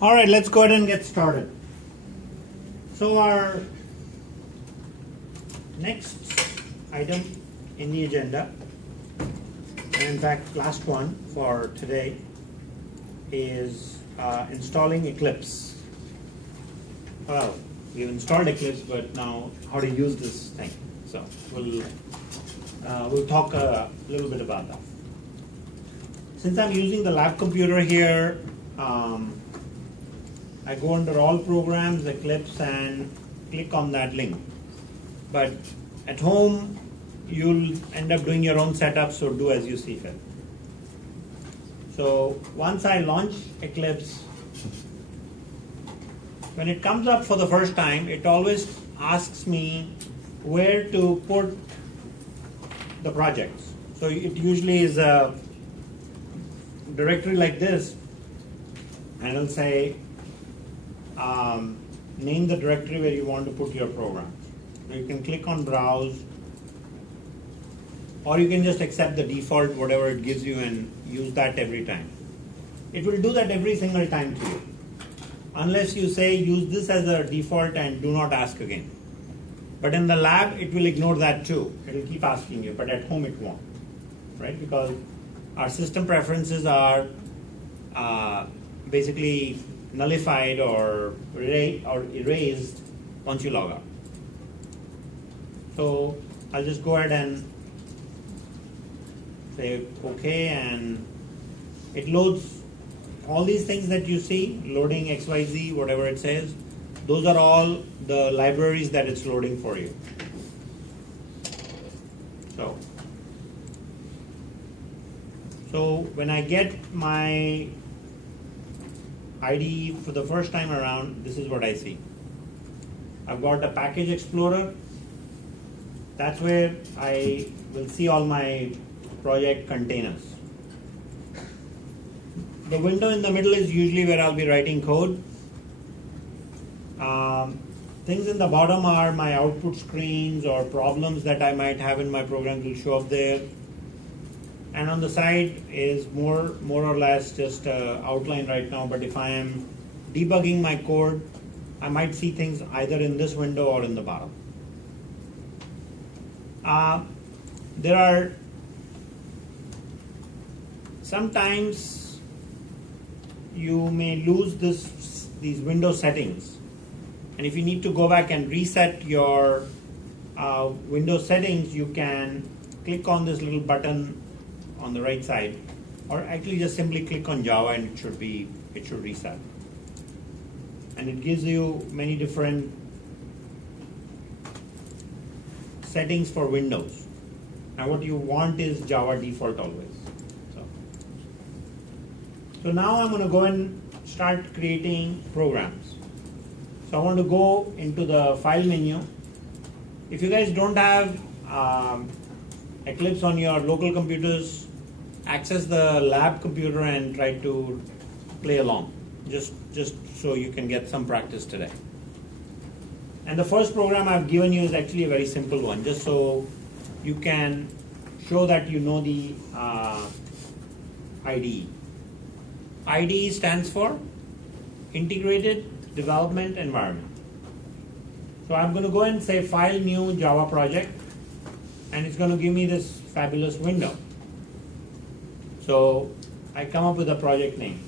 All right, let's go ahead and get started. So our next item in the agenda, and in fact last one for today, is installing Eclipse. Well, we've installed Eclipse, but now how to use this thing. So we'll talk a little bit about that. Since I'm using the lab computer here, I go under all programs, Eclipse, and click on that link. But at home, you'll end up doing your own setup, so do as you see fit. So once I launch Eclipse, when it comes up for the first time, it always asks me where to put the projects. So it usually is a directory like this, and it'll say, name the directory where you want to put your programs. So you can click on browse, or you can just accept the default, whatever it gives you, and use that every time. It will do that every single time to you, unless you say use this as a default and do not ask again. But in the lab, it will ignore that too. It will keep asking you, but at home it won't, right? Because our system preferences are basically nullified or erased once you log out. So I'll just go ahead and say OK, and it loads all these things that you see, loading XYZ, whatever it says. Those are all the libraries that it's loading for you. So when I get my IDE for the first time around, this is what I see. I've got a package explorer. That's where I will see all my project containers. The window in the middle is usually where I'll be writing code. Things in the bottom are my output screens or problems that I might have in my program will show up there. And on the side is more or less just outline right now, but if I am debugging my code, I might see things either in this window or in the bottom. There are sometimes you may lose these window settings, and if you need to go back and reset your window settings, you can click on this little button on the right side, or actually just simply click on Java and it should reset. And it gives you many different settings for Windows. Now what you want is Java default always. So now I'm going to go and start creating programs. So I want to go into the file menu. If you guys don't have Eclipse on your local computers, access the lab computer and try to play along, just so you can get some practice today. And the first program I've given you is actually a very simple one, just so you can show that you know the IDE. IDE stands for Integrated Development Environment. So I'm going to go and say File, New Java Project, and it's going to give me this fabulous window. So I come up with a project name.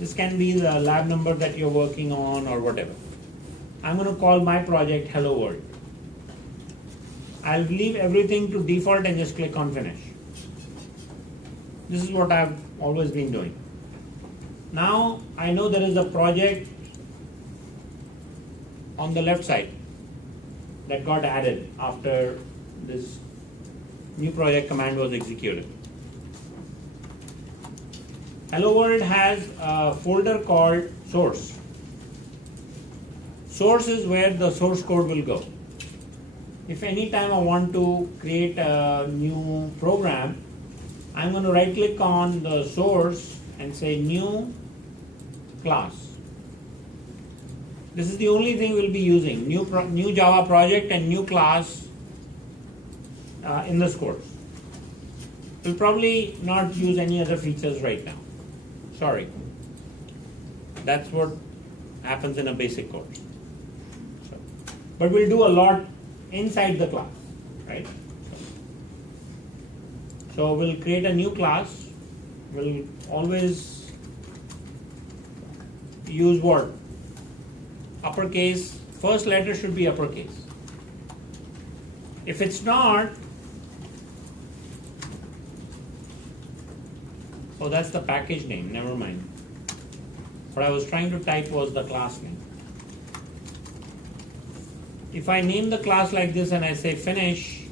This can be the lab number that you're working on or whatever. I'm going to call my project Hello World. I'll leave everything to default and just click on Finish. This is what I've always been doing. Now I know there is a project on the left side that got added after this new project command was executed. Hello World has a folder called Source. Source is where the source code will go. If any time I want to create a new program, I'm going to right click on the source and say New Class. This is the only thing we'll be using, new Java project and new class in this course. We'll probably not use any other features right now. Sorry. That's what happens in a basic course. So, but we'll do a lot inside the class, right? So we'll create a new class. We'll always use what? Uppercase. First letter should be uppercase. If it's not, oh, that's the package name, never mind. What I was trying to type was the class name. If I name the class like this and I say finish,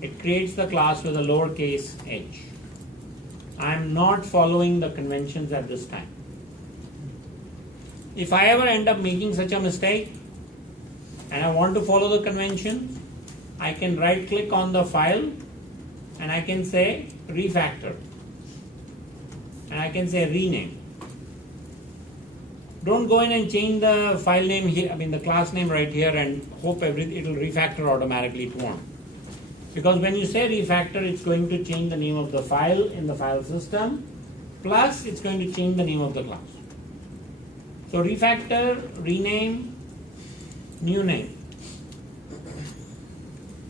it creates the class with a lowercase h. I'm not following the conventions at this time. If I ever end up making such a mistake and I want to follow the conventions, I can right click on the file and I can say refactor. And I can say rename. Don't go in and change the file name here, the class name right here and hope it'll refactor automatically. It won't. Because when you say refactor, it's going to change the name of the file in the file system, plus it's going to change the name of the class. So refactor, rename, new name.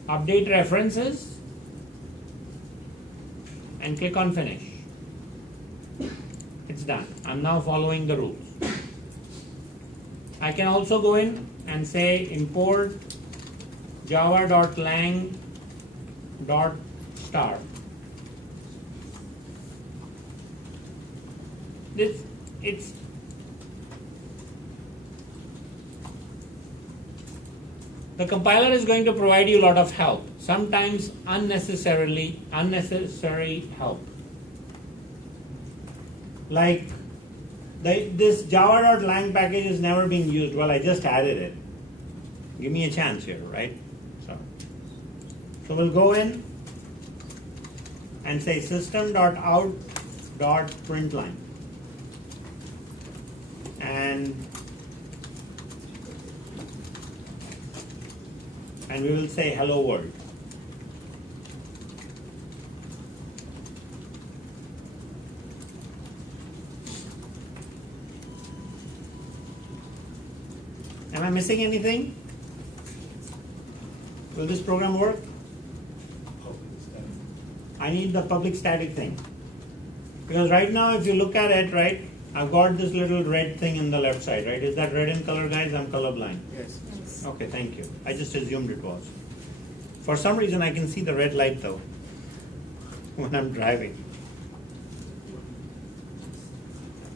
Update references and click on finish. It's done. I'm now following the rules. I can also go in and say import java.lang.star. The compiler is going to provide you a lot of help, sometimes unnecessary help. Like this java.lang package is never being used. Well, I just added it. Give me a chance here, right? So we'll go in and say system.out.println and we will say hello world. Am I missing anything? Will this program work? I need the public static thing. Because right now, if you look at it, right, I've got this little red thing in the left side, right? Is that red in color, guys? I'm colorblind. Yes. Okay, thank you. I just assumed it was. For some reason, I can see the red light though when I'm driving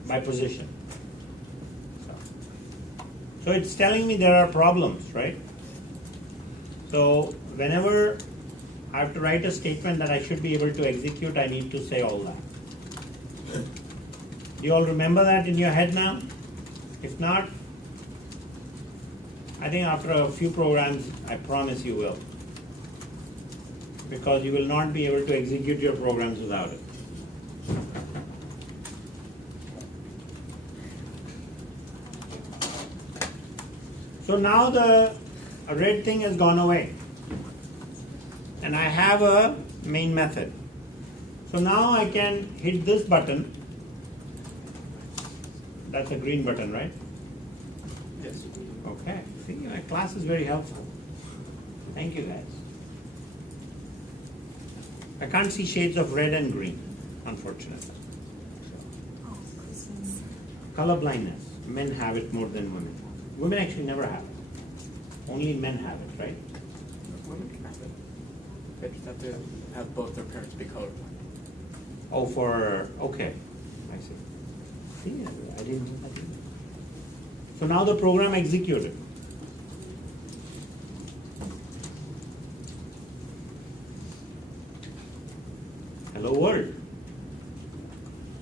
by position. So it's telling me there are problems, right? So whenever I have to write a statement that I should be able to execute, I need to say all that. Do you all remember that in your head now? If not, I think after a few programs, I promise you will. Because you will not be able to execute your programs without it. So now the red thing has gone away. And I have a main method. So now I can hit this button. That's a green button, right? Yes. Okay. See, my class is very helpful. Thank you, guys. I can't see shades of red and green, unfortunately. Color blindness. Men have it more than women. Women actually never have it. Only men have it, right? Women can have it. They just have to have both their parents be colorblind. Oh, okay. I see. See, I didn't know that either. So now the program executed. Hello world.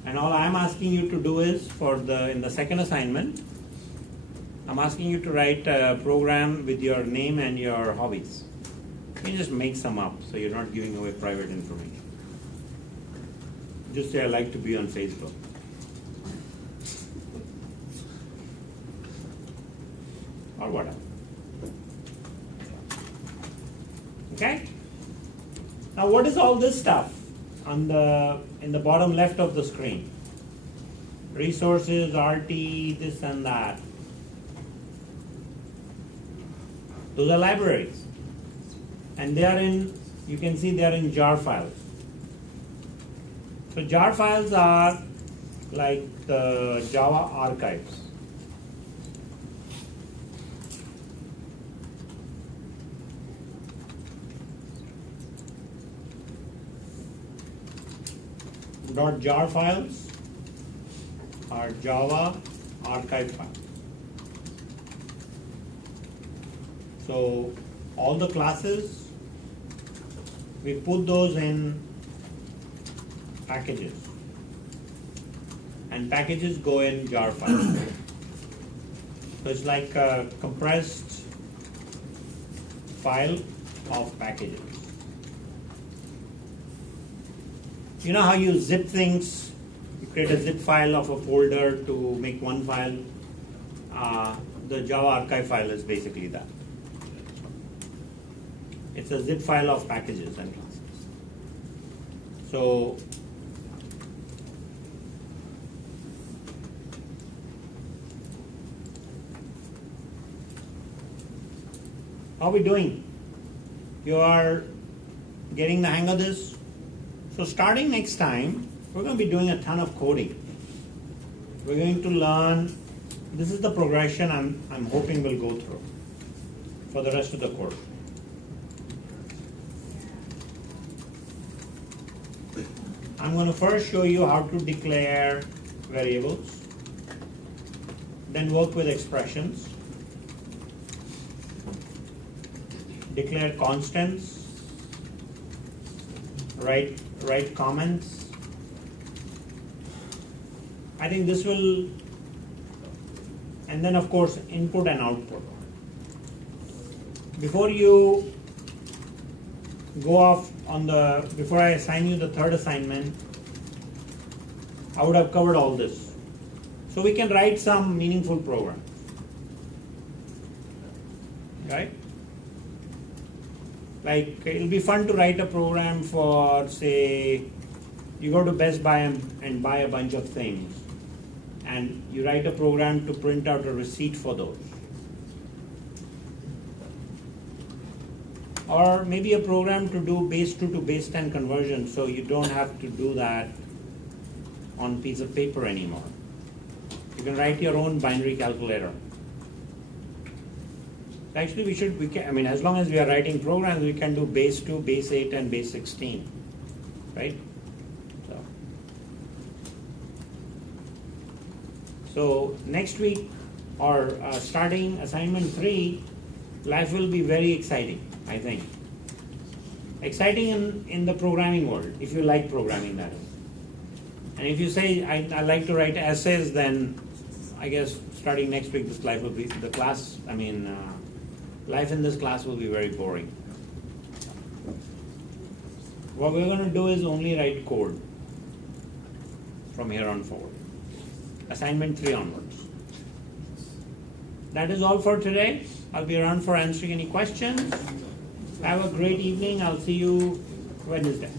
And all I am asking you to do is in the second assignment, I'm asking you to write a program with your name and your hobbies. You can just make some up so you're not giving away private information. Just say I like to be on Facebook. Or whatever. Okay? Now what is all this stuff in the bottom left of the screen? resources, RT, this and that. Those are libraries. And they are in, you can see they are in jar files. So jar files are like the Java archives. .jar files are Java archive files. So all the classes, we put those in packages, and packages go in jar files. So it's like a compressed file of packages. You know how you zip things? You create a zip file of a folder to make one file. The Java archive file is basically that. It's a zip file of packages and classes. So how are we doing? You are getting the hang of this? So starting next time, we're going to be doing a ton of coding. We're going to learn, this is the progression I'm hoping we'll go through for the rest of the course. I'm going to first show you how to declare variables, then work with expressions, declare constants, write comments. I think this will, and then of course input and output. Before you go off on before I assign you the third assignment, I would have covered all this. So we can write some meaningful programs, right? Like it'll be fun to write a program for, say, you go to Best Buy and buy a bunch of things, and you write a program to print out a receipt for those. Or maybe a program to do base 2 to base 10 conversion, so you don't have to do that on a piece of paper anymore. You can write your own binary calculator. Actually, we can, I mean, as long as we are writing programs, we can do base 2, base 8, and base 16, right? So next week, or starting assignment 3, life will be very exciting, I think. Exciting in the programming world, if you like programming, that is. And if you say, I like to write essays, then I guess starting next week, this life will be, the class, I mean, life in this class will be very boring. What we're going to do is only write code from here on forward. Assignment 3 onwards. That is all for today. I'll be around for answering any questions. Have a great evening. I'll see you Wednesday.